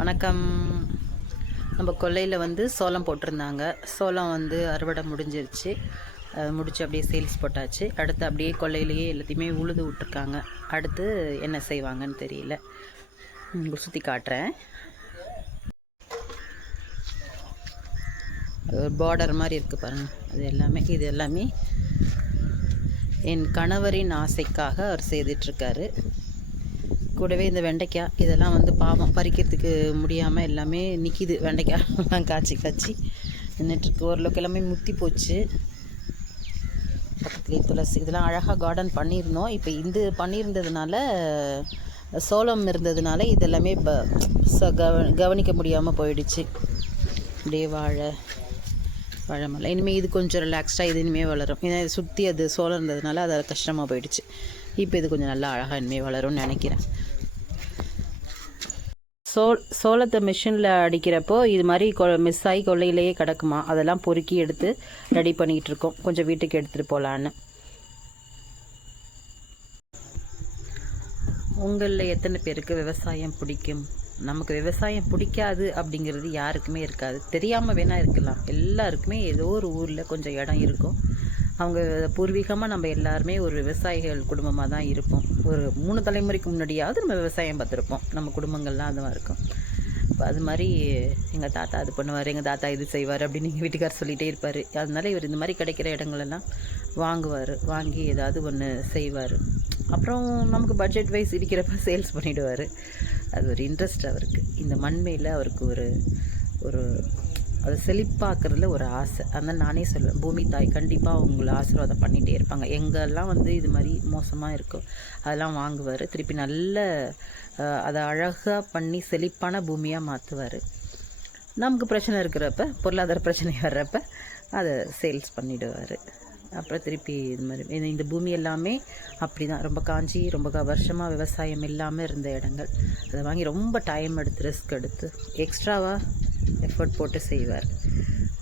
வணக்கம். நம்ம கொல்லையில் வந்து சோளம் போட்டிருந்தாங்க. சோளம் வந்து அறுவடை முடிஞ்சிருச்சு. முடிச்சு அப்படியே சேல்ஸ் போட்டாச்சு. அடுத்து அப்படியே கொல்லையிலேயே எல்லாத்தையுமே உழுது விட்ருக்காங்க. அடுத்து என்ன செய்வாங்கன்னு தெரியல. சுற்றி காட்டுறேன். ஒரு பார்டர் மாதிரி இருக்குது பாருங்கள். இது எல்லாமே என் கணவரின் ஆசைக்காக அவர் செய்துட்ருக்காரு. கூடவே இந்த வெண்டைக்காய் இதெல்லாம் வந்து பாவம் பறிக்கிறதுக்கு முடியாமல் எல்லாமே நிற்கிது. வெண்டைக்காய்லாம் காய்ச்சி நின்றுட்டுருக்கு. ஓரளவுக்கு எல்லாமே முத்தி போச்சு. பக்கத்துலேயே துளசி இதெல்லாம் அழகாக கார்டன் பண்ணியிருந்தோம். இப்போ இது பண்ணியிருந்ததுனால சோளம் இருந்ததுனால இதெல்லாமே கவனிக்க முடியாமல் போயிடுச்சு. அப்படியே வாழை மலை. இனிமேல் இது கொஞ்சம் ரிலாக்ஸ்டாக இது இனிமேல் வளரும். ஏன்னா இது சுற்றி அது சோளம் இருந்ததுனால அது கஷ்டமாக போயிடுச்சு. இப்போ இது கொஞ்சம் நல்லா அழகாக இனிமேல் வளரும்னு நினைக்கிறேன். சோளத்தை மிஷினில் அடிக்கிறப்போ இது மாதிரி மிஸ் ஆகி கொல்லையிலேயே கிடக்குமா, அதெல்லாம் பொறுக்கி எடுத்து ரெடி பண்ணிகிட்டு இருக்கோம். கொஞ்சம் வீட்டுக்கு எடுத்துகிட்டு போகலான்னு. உங்களில் எத்தனை பேருக்கு விவசாயம் பிடிக்கும்? நமக்கு விவசாயம் பிடிக்காது அப்படிங்கிறது யாருக்குமே இருக்காது. தெரியாமல் வேணால் இருக்கலாம். எல்லாருக்குமே ஏதோ ஒரு ஊரில் கொஞ்சம் இடம் இருக்கும். அவங்க பூர்வீகமாக நம்ம எல்லாருமே ஒரு விவசாயிகள் குடும்பமாக தான் இருப்போம். ஒரு 3 தலைமுறைக்கு முன்னாடியாவது நம்ம விவசாயம் பார்த்துருப்போம். நம்ம குடும்பங்கள்லாம் அதுவாக இருக்கும். இப்போ அது மாதிரி எங்கள் தாத்தா அது பண்ணுவார், எங்கள் தாத்தா இது செய்வார் அப்படின்னு எங்கள் வீட்டுக்கார் சொல்லிகிட்டே இருப்பார். அதனால இவர் இந்த மாதிரி கிடைக்கிற இடங்களெல்லாம் வாங்கி ஏதாவது ஒன்று செய்வார். அப்புறம் நமக்கு பட்ஜெட் வைஸ் இருக்கிறப்ப சேல்ஸ் பண்ணிவிடுவார். அது ஒரு இன்ட்ரெஸ்ட் அவருக்கு. இந்த மண்மையில் அவருக்கு ஒரு அதை செழிப்பாக்குறதுல ஒரு ஆசை. அதனால் நானே சொல்லுவேன், பூமி தாய் கண்டிப்பாக உங்களை ஆசீர்வாதம் பண்ணிகிட்டே இருப்பாங்க. எங்கெல்லாம் வந்து இது மாதிரி மோசமாக இருக்கோ அதெல்லாம் வாங்குவார். திருப்பி நல்ல அதை அழகாக பண்ணி செழிப்பான பூமியாக மாற்றுவார். நமக்கு பிரச்சனை இருக்கிறப்ப, பொருளாதார பிரச்சனை வர்றப்ப அதை சேல்ஸ் பண்ணிவிடுவார். அப்புறம் திருப்பி இது மாதிரி இந்த பூமி எல்லாமே அப்படி தான் ரொம்ப காஞ்சி ரொம்ப வருஷமாக விவசாயம் இல்லாமல் இருந்த இடங்கள். அதை வாங்கி ரொம்ப டைம் எடுத்து ரிஸ்க் எடுத்து எக்ஸ்ட்ராவாக எஃபர்ட் போட்டு செய்வார்.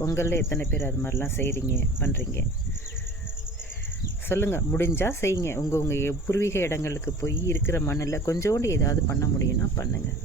உங்களில் எத்தனை பேர் அது மாதிரிலாம் பண்ணுறீங்க சொல்லுங்கள். முடிஞ்சால் செய்யுங்க. உங்கள் பூர்வீக இடங்களுக்கு போய் இருக்கிற மண்ணில் கொஞ்சோண்டு ஏதாவது பண்ண முடியும்னா பண்ணுங்கள்.